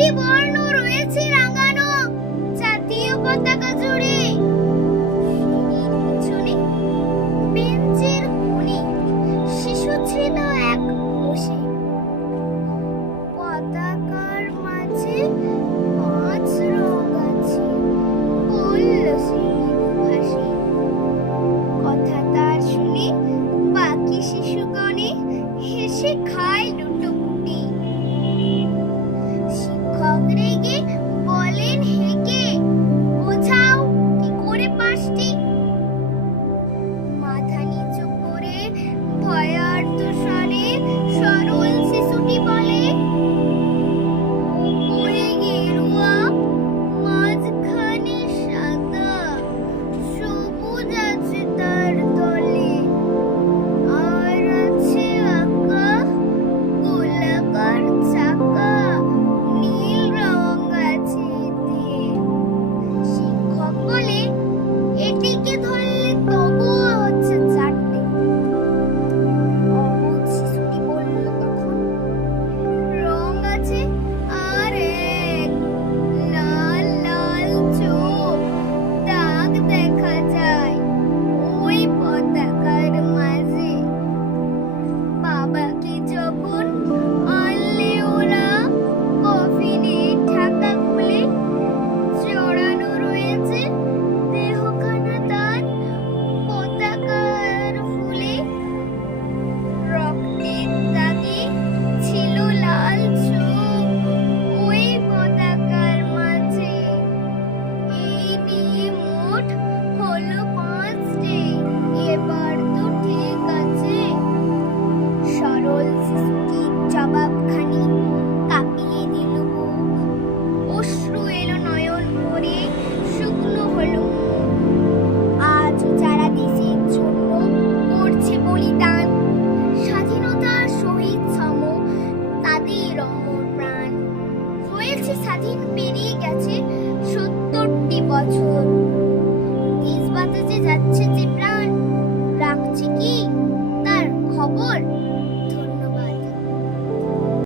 একটি বর্ণ রয়েছে রাঙানো জাতীয় পতাকা জুড়ে। সিঁড়ির পিছনে বেঞ্চের কোণে শিশু ছিল এক বসে। পতাকার মাঝে 5 রং আছে, বলল সে মৃদুভাষী। কথা তার শুনে বাকি শিশুগণে হেসে খায় লুটোপুটি। শিক্ষক রেগে বলেন হেঁকে, বোঝাও কি করে 5টি। মাথা নিচু করে ভয়ার্ত স্বরে সরল শিশুটি বলে, উপরে গেরুয়া, মাঝখানে সাদা, সবুজ আছে তার তলে, আর আছে আঁকা গোলাকার চাকা, নীল রং আছে এতে। শিক্ষক বলে, এটিকে ধরলে তবুও হচ্ছে 4টে। অবুঝ শিশুটি বলল তখন, রং আছে আর এক, লাল লাল চোখ, দাগ দেখা যায় ওই পতাকার মাঝে। বাবাকে যখন আনলে ওরা কফিনের ঢাকা খুলে, জড়ানো রয়েছে দেহখানা তার পতাকার ফুলে। রক্তের দাগে ছিল লাল চোখ ওই পতাকার মাঝে। এই নিয়ে মোট হলো 5টে, এবার তো ঠিক আছে। সরল শিশুটির জবাবখানি কাঁপিয়ে দিল বুক। অশ্রু এলো নয়ন ভরে, শুকনো হলো মুখ। আজ যারা দেশের জন্য করছে বলিদান, স্বাধীনতার শহীদ সম তাদের অমর প্রাণ। হয়েছে স্বাধীন, পেরিয়ে গেছে 70টি বছর। দেশ বাঁচাতে যাচ্ছে যে প্রাণ, রাখছে কি